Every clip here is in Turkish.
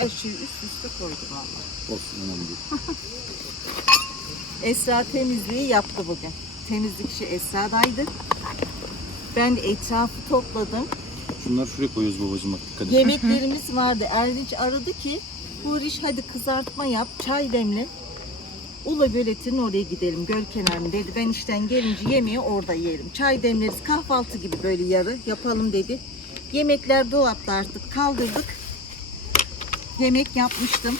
Her şeyi üst üste koydum valla. Olsun önemli değil. Esra temizliği yaptı bugün. Temizlikçi Esra'daydı. Ben etrafı topladım. Şunları şuraya koyuyoruz babacığım bak dikkat et. Yemeklerimiz vardı. Erdinç aradı ki Huriş hadi kızartma yap, çay demle. Ula göletinin oraya gidelim göl kenarına dedi. Ben işten gelince yemeği orada yerim. Çay demleriz kahvaltı gibi böyle yarı yapalım dedi. Yemekler dolapta artık kaldırdık. Yemek yapmıştım.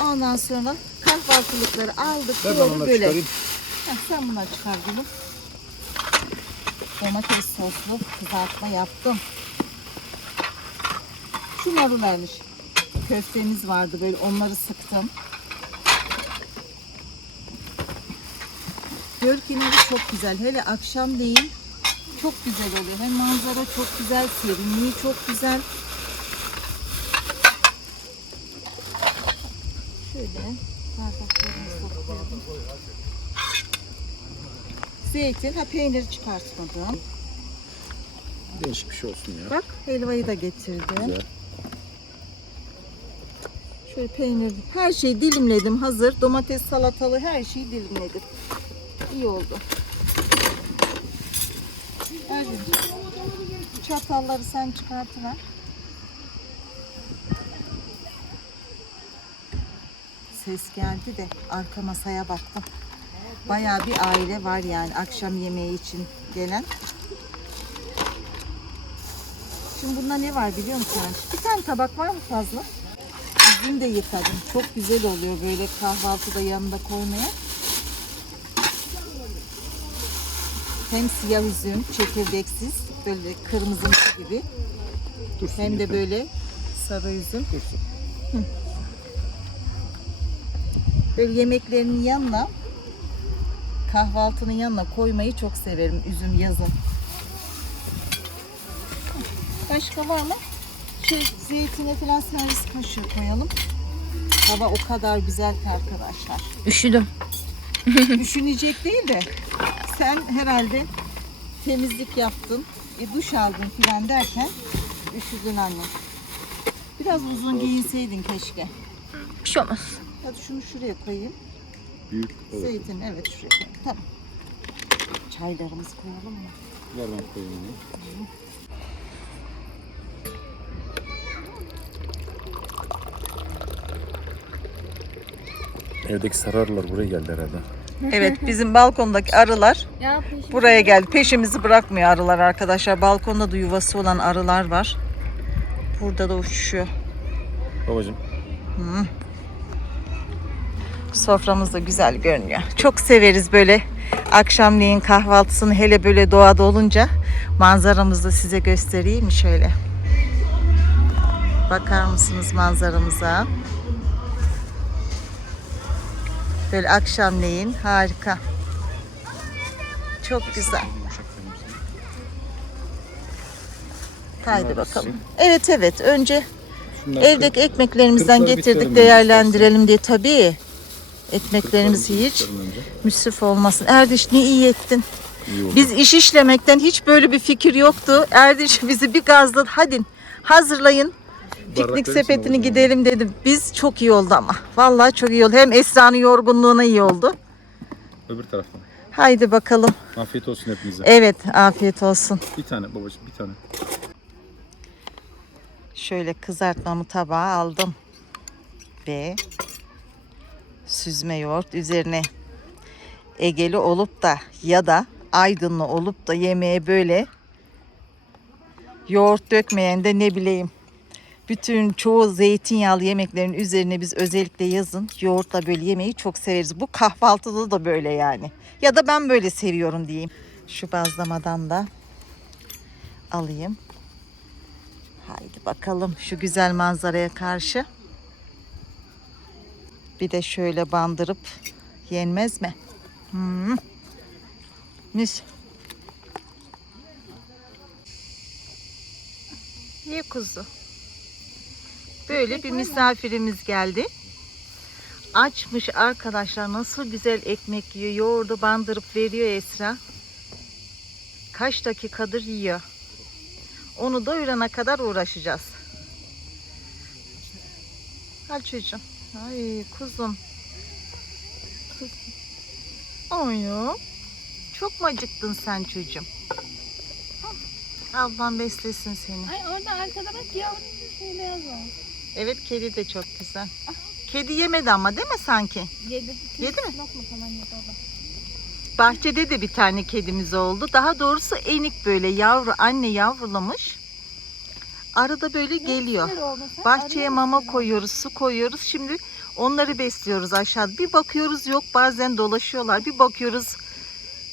Ondan sonra kahvaltılıkları aldık. Ben doğru onları çıkarayım. Heh, sen bunları çıkar gülüm. Domates soslu kızartma yaptım. Şu marullarmış. Köftemiz vardı böyle onları sıktım. Göl kenarı çok güzel. Hele akşam değil çok güzel oluyor. Hem manzara çok güzel, serinliği çok güzel. Şöyle. Zeytin, ha peyniri çıkartmadım. Değişik bir şey olsun ya. Bak helvayı da getirdim. Güzel. Şöyle peynir, her şeyi dilimledim hazır. Domates, salatalı her şeyi dilimledim. İyi oldu. Ergin, çatalları sen çıkartıver. Ses geldi de arka masaya baktım. Bayağı bir aile var yani akşam yemeği için gelen. Şimdi bunda ne var biliyor musun? Bir tane tabak var mı fazla? Üzüm de yıkadım. Çok güzel oluyor böyle kahvaltıda yanında koymaya. Hem siyah üzüm, çekirdeksiz, böyle kırmızımsı gibi. Dursun Hem de yeter. böyle sarı üzüm. Dursun. Böyle yemeklerinin yanına, kahvaltının yanına koymayı çok severim üzüm yazın. Başka var mı? Şey, zeytine falan servis kaşığı koyalım. Hava o kadar güzel ki arkadaşlar. Üşüdüm. Düşünecek değil de sen herhalde temizlik yaptın, e, duş aldın filan derken üşüdün anne. Biraz uzun giyinseydin keşke. Bir şey olmaz. Hadi şunu şuraya koyayım. Büyük. Evet. Zeytin evet şuraya koyayım. Tamam. Çaylarımızı koyalım mı? Ver ben koyayım onu. Evdeki sarı arılar buraya geldi herhalde. Evet bizim balkondaki arılar buraya geldi. Peşimizi bırakmıyor arılar arkadaşlar. Balkonda da yuvası olan arılar var. Burada da uçuşuyor. Babacım Soframız da güzel görünüyor. Çok severiz böyle akşamleyin kahvaltısını hele böyle doğada olunca manzaramızı da size göstereyim şöyle. Bakar mısınız manzaramıza? Böyle akşamleyin harika. Çok güzel. Haydi bakalım. Evet evet önce Şunlar evdeki ekmeklerimizden getirdik değerlendirelim diye tabii. Ekmeklerimizi hiç müsrif olmasın. Erdiş ne iyi ettin. İyi. Biz iş işlemekten hiç böyle bir fikir yoktu. Erdiş bizi bir gazladı. Hadi hazırlayın. Piknik sepetini gidelim dedim. Biz çok iyi oldu ama. Vallahi çok iyi oldu. Hem Esra'nın yorgunluğuna iyi oldu. Öbür taraftan. Haydi bakalım. Afiyet olsun hepinize. Evet afiyet olsun. Bir tane babacım bir tane. Şöyle kızartmamı tabağa aldım. Ve süzme yoğurt üzerine Egeli olup da ya da Aydınlı olup da yemeğe böyle yoğurt dökmeyen de ne bileyim. Bütün çoğu zeytinyağlı yemeklerin üzerine biz özellikle yazın yoğurtla böyle yemeği çok severiz. Bu kahvaltıda da böyle yani. Ya da ben böyle seviyorum diyeyim. Şu bazlamadan da alayım. Haydi bakalım şu güzel manzaraya karşı. Bir de şöyle bandırıp yenmez mi? Hmm. Mis. Ye kuzu. Böyle bir misafirimiz geldi. Açmış arkadaşlar nasıl güzel ekmek yiyor. Yoğurdu bandırıp veriyor Esra. Kaç dakikadır yiyor. Onu doyurana kadar uğraşacağız. Al çocuğum. Ay kuzum. Oyu. Çok mu acıktın sen çocuğum? Ablam beslesin seni. Ay orada arkada bak yavrum bir şey beyaz var. Evet kedi de çok güzel. Kedi yemedi ama değil mi sanki? Yedi. Yedi mi? Lokma falan yedi orada. Bahçede de bir tane kedimiz oldu. Daha doğrusu enik böyle yavru anne yavrulamış. Arada böyle geliyor. Bahçeye mama koyuyoruz, su koyuyoruz. Şimdi onları besliyoruz aşağıda. Bir bakıyoruz yok bazen dolaşıyorlar. Bir bakıyoruz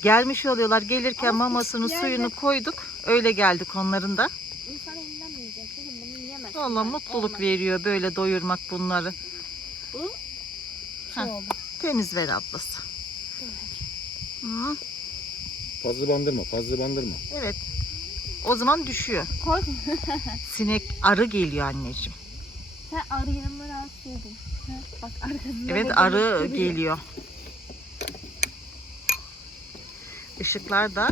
gelmiş oluyorlar. Gelirken Ama mamasını, yerde- suyunu koyduk. Öyle geldik onların da. İnsan elinden mi yiyecek? Dedim bunu yiyemez. Valla mutluluk Olmaz. veriyor böyle doyurmak bunları. Bu Ha. şey oldu. Temiz ver ablası. Hı, Fazla bandırma fazla bandırma. evet. O zaman düşüyor. Korkma. Sinek arı geliyor anneciğim. Sen arı yanına rahatsız. Ha, Bak arkasında. Evet arı geliyor. Işıklar da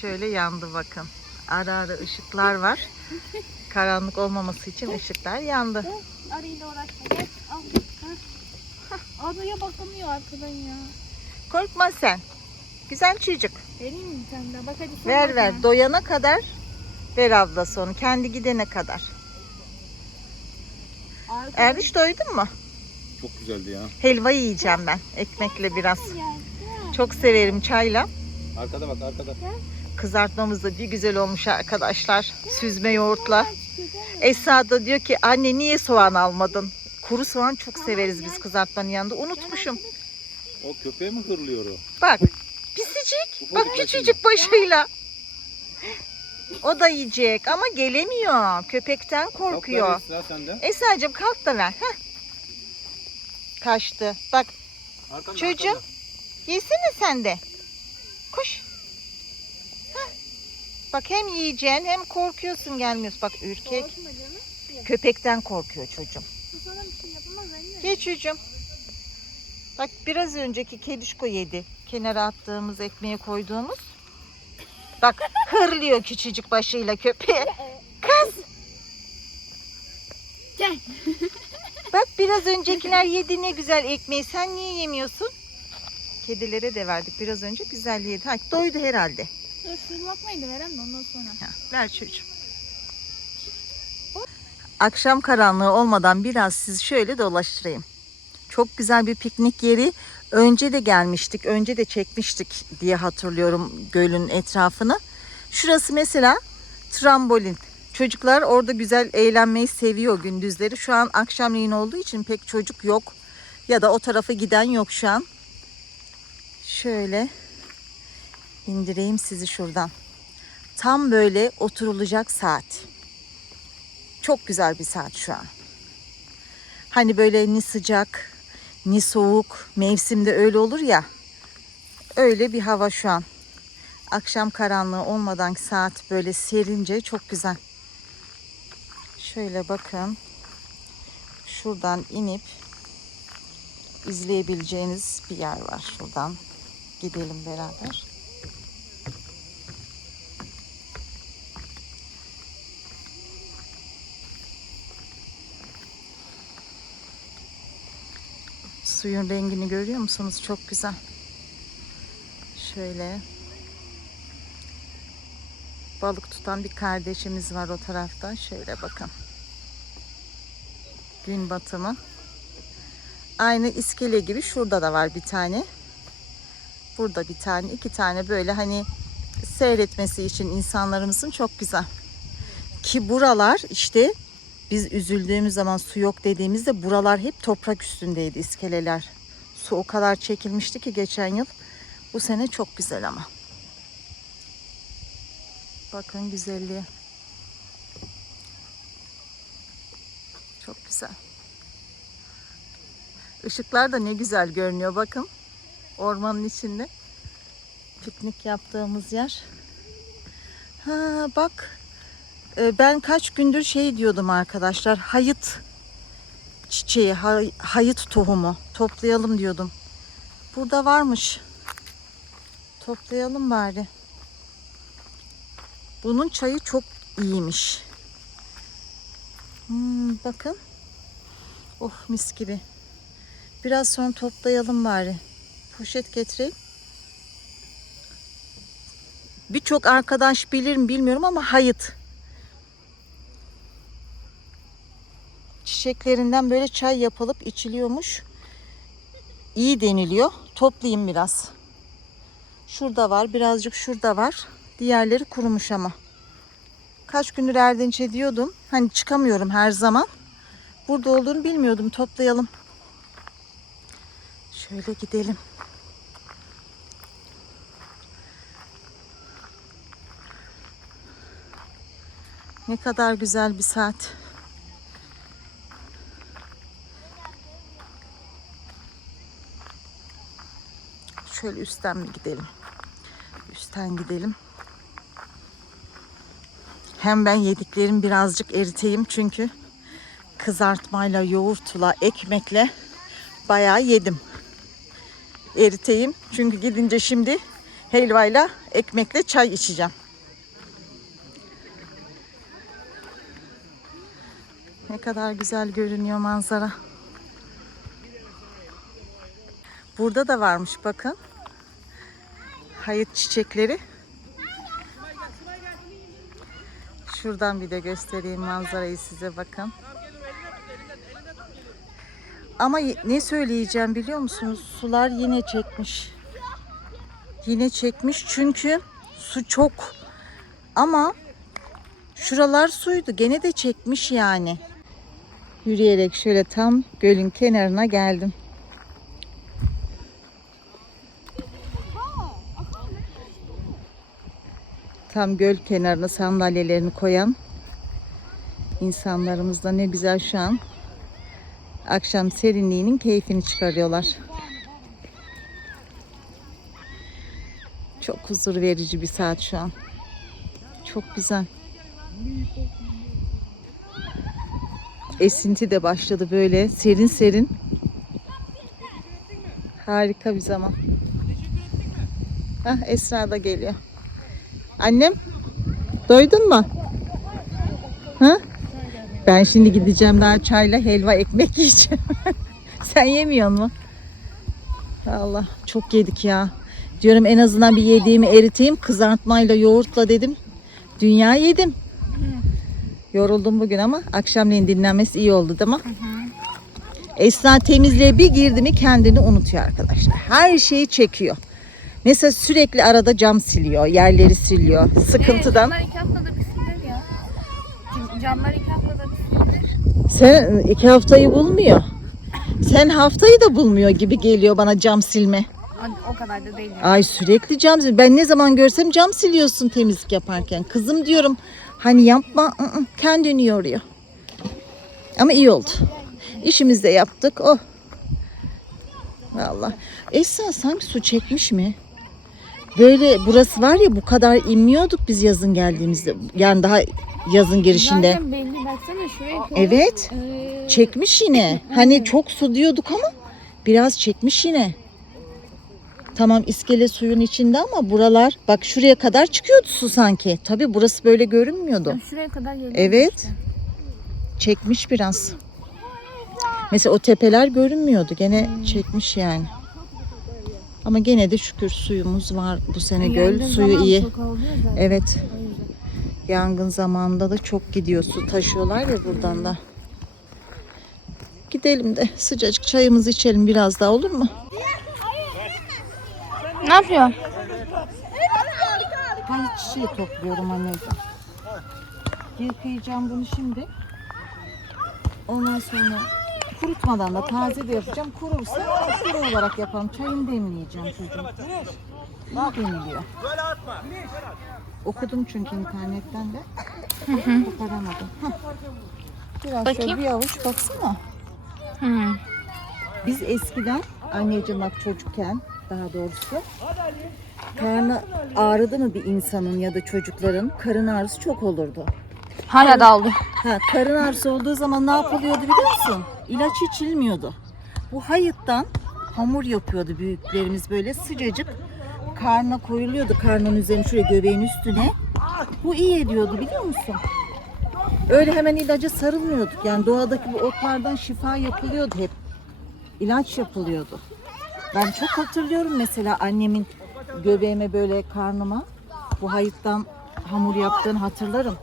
şöyle yandı bakın. Ara ara ışıklar var. Karanlık olmaması için ışıklar yandı. Arıyla uğraşma. Arıya bakamıyor arkadan ya. Korkma sen. Güzel çocuk. Vereyim mi sen de? Bak hadi Ver ver. ya. Doyana kadar ver ablası onu. Kendi gidene kadar. Erdiş doydun mu? Çok güzeldi ya. Helva yiyeceğim ben. Ekmekle biraz. Çok severim çayla. Arkada bak arkada. Kızartmamız da bir güzel olmuş arkadaşlar. Süzme yoğurtla. Esra da diyor ki anne niye soğan almadın? Kuru soğan çok severiz biz kızartmanın yanında. Unutmuşum. O köpeğe mi hırlıyor o? Bak pisicik. Bak küçücük başıyla. O da yiyecek ama gelemiyor. Köpekten korkuyor. Kalk ver Esra sen de. Esra'cığım kalk da ver. Heh. Kaçtı. Bak Arkanda, Çocuğum. arkanda. yesene sen de. Koş. Heh. Bak hem yiyeceksin hem korkuyorsun gelmiyorsun. Bak ürkek. Köpekten korkuyor çocuğum. Şey yapamaz. Geç çocuğum. Bak biraz önceki kedişko yedi. Kenara attığımız ekmeğe koyduğumuz. Bak hırlıyor küçücük başıyla köpeğe. Kız. Gel. Bak biraz öncekiler yedi ne güzel ekmeği. Sen niye yemiyorsun? Kedilere de verdik biraz önce güzel yedi. Ha, doydu herhalde. Dur şu da verem de ondan sonra. Ha, ver çocuğum. Akşam karanlığı olmadan biraz sizi şöyle dolaştırayım. Çok güzel bir piknik yeri. Önce de gelmiştik, önce de çekmiştik diye hatırlıyorum gölün etrafını. Şurası mesela trambolin. Çocuklar orada güzel eğlenmeyi seviyor gündüzleri. Şu an akşamleyin olduğu için pek çocuk yok. Ya da o tarafa giden yok şu an. Şöyle indireyim sizi şuradan. Tam böyle oturulacak saat. Çok güzel bir saat şu an. Hani böyle ni sıcak, ni soğuk, mevsimde öyle olur ya. Öyle bir hava şu an. Akşam karanlığı olmadan saat böyle serince çok güzel. Şöyle bakın. Şuradan inip izleyebileceğiniz bir yer var şuradan. Gidelim beraber. Suyun rengini görüyor musunuz? Çok güzel. Şöyle balık tutan bir kardeşimiz var o tarafta. Şöyle bakın. Gün batımı. Aynı iskele gibi şurada da var bir tane. Burada bir tane, iki tane böyle hani seyretmesi için insanlarımızın çok güzel. Ki buralar işte biz üzüldüğümüz zaman su yok dediğimizde buralar hep toprak üstündeydi iskeleler. Su o kadar çekilmişti ki geçen yıl. Bu sene çok güzel ama. Bakın güzelliğe. Çok güzel. Işıklar da ne güzel görünüyor bakın. Ormanın içinde. Piknik yaptığımız yer. Ha bak ben kaç gündür şey diyordum arkadaşlar. Hayıt çiçeği, hay- hayıt tohumu toplayalım diyordum. Burada varmış. Toplayalım bari. Bunun çayı çok iyiymiş. Hmm, bakın. Oh mis gibi. Biraz sonra toplayalım bari. Poşet getireyim. Birçok arkadaş bilir mi bilmiyorum ama hayıt. Çiçeklerinden böyle çay yapılıp içiliyormuş. İyi deniliyor. Toplayayım biraz. Şurada var, birazcık şurada var. Diğerleri kurumuş ama. Kaç gündür Erdinç'e diyordum. Hani çıkamıyorum her zaman. Burada olduğunu bilmiyordum. Toplayalım. Şöyle gidelim. Ne kadar güzel bir saat. Şöyle üstten mi gidelim? Üstten gidelim. Hem ben yediklerimi birazcık eriteyim çünkü kızartmayla, yoğurtla, ekmekle bayağı yedim. Eriteyim çünkü gidince şimdi helvayla, ekmekle çay içeceğim. Ne kadar güzel görünüyor manzara. Burada da varmış bakın. Hayıt çiçekleri. Şuradan bir de göstereyim manzarayı size bakın. Ama ne söyleyeceğim biliyor musunuz? Sular yine çekmiş. Yine çekmiş çünkü su çok. Ama şuralar suydu. Gene de çekmiş yani. Yürüyerek şöyle tam gölün kenarına geldim. Tam göl kenarına sandalyelerini koyan insanlarımız da ne güzel şu an akşam serinliğinin keyfini çıkarıyorlar. Çok huzur verici bir saat şu an. Çok güzel. Esinti de başladı böyle serin serin. Harika bir zaman. Hah Esra da geliyor. Annem doydun mu? Ha? Ben şimdi gideceğim daha çayla helva ekmek yiyeceğim. Sen yemiyor mu? Allah çok yedik ya. Diyorum en azından bir yediğimi eriteyim. Kızartmayla yoğurtla dedim. Dünya yedim. Yoruldum bugün ama akşamleyin dinlenmesi iyi oldu değil mi? Esna temizliğe bir girdi mi kendini unutuyor arkadaşlar. Her şeyi çekiyor. Mesela sürekli arada cam siliyor, yerleri siliyor. Sıkıntıdan. Camlar iki haftada bir silir ya. Cam- Camlar iki haftada bir silir. Sen iki haftayı bulmuyor. Sen haftayı da bulmuyor gibi geliyor bana cam silme. O kadar da değil. yani. Ay sürekli cam sil. Ben ne zaman görsem cam siliyorsun temizlik yaparken. Kızım diyorum hani yapma ı, kendini yoruyor. Ama iyi oldu. İşimizi de yaptık. Oh. Valla. Esra sanki su çekmiş mi? Böyle burası var ya bu kadar inmiyorduk biz yazın geldiğimizde. Yani daha yazın girişinde. Zaten belli baksana şuraya. koy. Evet. Ee, Çekmiş yine. Hani çok su diyorduk ama biraz çekmiş yine. Tamam iskele suyun içinde ama buralar bak şuraya kadar çıkıyordu su sanki. Tabi burası böyle görünmüyordu. şuraya kadar geliyor. Evet. işte. Çekmiş biraz. Mesela o tepeler görünmüyordu. Gene çekmiş yani. Ama gene de şükür suyumuz var bu sene göl Yangın suyu iyi. Evet. Yangın zamanında da çok gidiyor su taşıyorlar ya buradan da. Gidelim de sıcacık çayımızı içelim biraz daha olur mu? Ne yapıyor? Ben çiçeği topluyorum anneciğim. Yıkayacağım bunu şimdi. Ondan sonra kurutmadan da taze de yapacağım. Kurursa kuru olarak yapalım. Çayını demleyeceğim çocuğum. İyi demliyor. Okudum çünkü internetten de. Koparamadım. Hah. Biraz şöyle Bakayım. bir avuç baksana. Hı. Biz eskiden anneciğim bak çocukken daha doğrusu karnı ağrıdı mı bir insanın ya da çocukların karın ağrısı çok olurdu. Hala da oldu. Ha, karın ağrısı olduğu zaman ne yapılıyordu biliyor musun? İlaç içilmiyordu. Bu hayıttan hamur yapıyordu büyüklerimiz böyle sıcacık karnına koyuluyordu karnın üzerine şuraya göbeğin üstüne. Bu iyi ediyordu biliyor musun? Öyle hemen ilaca sarılmıyorduk. Yani doğadaki bu otlardan şifa yapılıyordu hep. İlaç yapılıyordu. Ben çok hatırlıyorum mesela annemin göbeğime böyle karnıma bu hayıttan hamur yaptığını hatırlarım.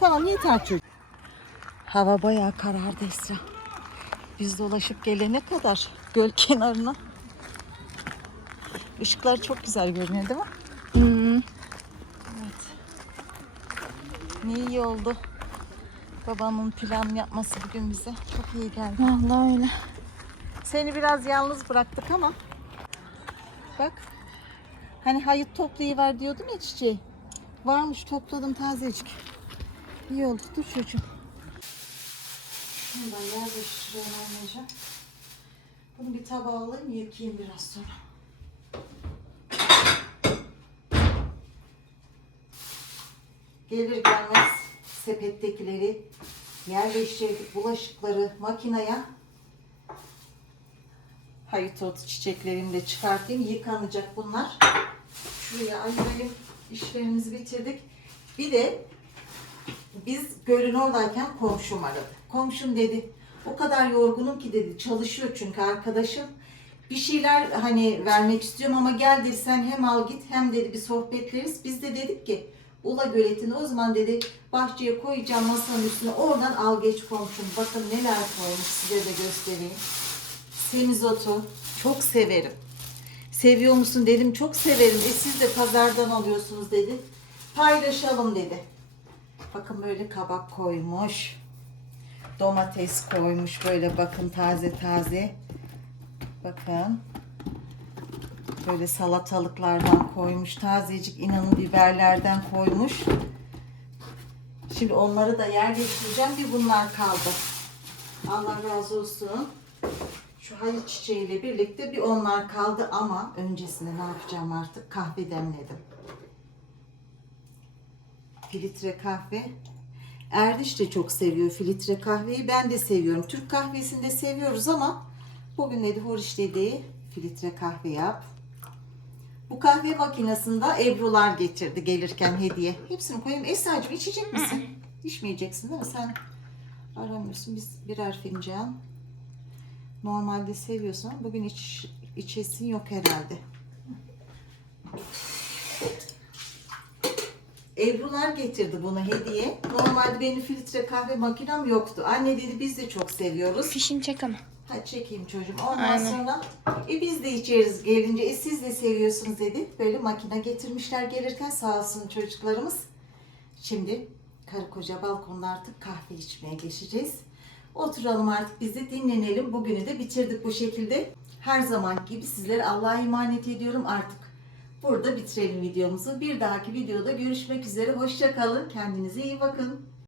Tamam yeter çocuk. Hava bayağı karardı Esra. Biz dolaşıp gelene kadar göl kenarına. Işıklar çok güzel görünüyor değil mi? Hı. Ne iyi oldu. Babamın plan yapması bugün bize çok iyi geldi. Vallahi öyle. Seni biraz yalnız bıraktık ama bak hani hayıt toplayıver diyordum ya çiçeği. Varmış topladım tazecik. İyi oldu dur çocuğum. Şunu da yerleştiriyorum anneciğim. Bunu bir tabağa alayım yıkayayım biraz sonra. Gelir gelmez sepettekileri yerleştirdik bulaşıkları makineye Hayıt çiçeklerimi de çıkartayım. Yıkanacak bunlar. Şuraya ayırayım. İşlerimizi bitirdik. Bir de biz gölün oradayken komşum aradı. Komşum dedi o kadar yorgunum ki dedi çalışıyor çünkü arkadaşım. Bir şeyler hani vermek istiyorum ama gel dedi sen hem al git hem dedi bir sohbetleriz. Biz de dedik ki Ula göletini o zaman dedi bahçeye koyacağım masanın üstüne oradan al geç komşum. Bakın neler koymuş size de göstereyim. Semizotu çok severim. Seviyor musun dedim çok severim. E siz de pazardan alıyorsunuz dedi. Paylaşalım dedi. Bakın böyle kabak koymuş. Domates koymuş böyle bakın taze taze. Bakın. Böyle salatalıklardan koymuş. Tazecik inanın biberlerden koymuş. Şimdi onları da yerleştireceğim. Bir bunlar kaldı. Allah razı olsun. Şu hayır çiçeğiyle birlikte bir onlar kaldı ama öncesinde ne yapacağım artık? Kahve demledim. Filtre kahve. Erdiş de çok seviyor filtre kahveyi. Ben de seviyorum. Türk kahvesini de seviyoruz ama bugün dedi Huriş dediği filtre kahve yap. Bu kahve makinesinde Ebrular getirdi gelirken hediye. Hepsini koyayım. Esra'cığım içecek misin? İçmeyeceksin değil mi? Sen aramıyorsun. Biz birer fincan. Normalde seviyorsan bugün iç, içesin yok herhalde. Ebrular getirdi bunu hediye. Normalde benim filtre kahve makinem yoktu. Anne dedi biz de çok seviyoruz. Fişini çek ama. Hadi çekeyim çocuğum. Ondan Aynen. sonra e biz de içeriz gelince. E siz de seviyorsunuz dedi. Böyle makine getirmişler gelirken sağ olsun çocuklarımız. Şimdi karı koca balkonda artık kahve içmeye geçeceğiz. Oturalım artık biz de dinlenelim. Bugünü de bitirdik bu şekilde. Her zaman gibi sizlere Allah'a emanet ediyorum artık. Burada bitirelim videomuzu. Bir dahaki videoda görüşmek üzere. Hoşça kalın. Kendinize iyi bakın.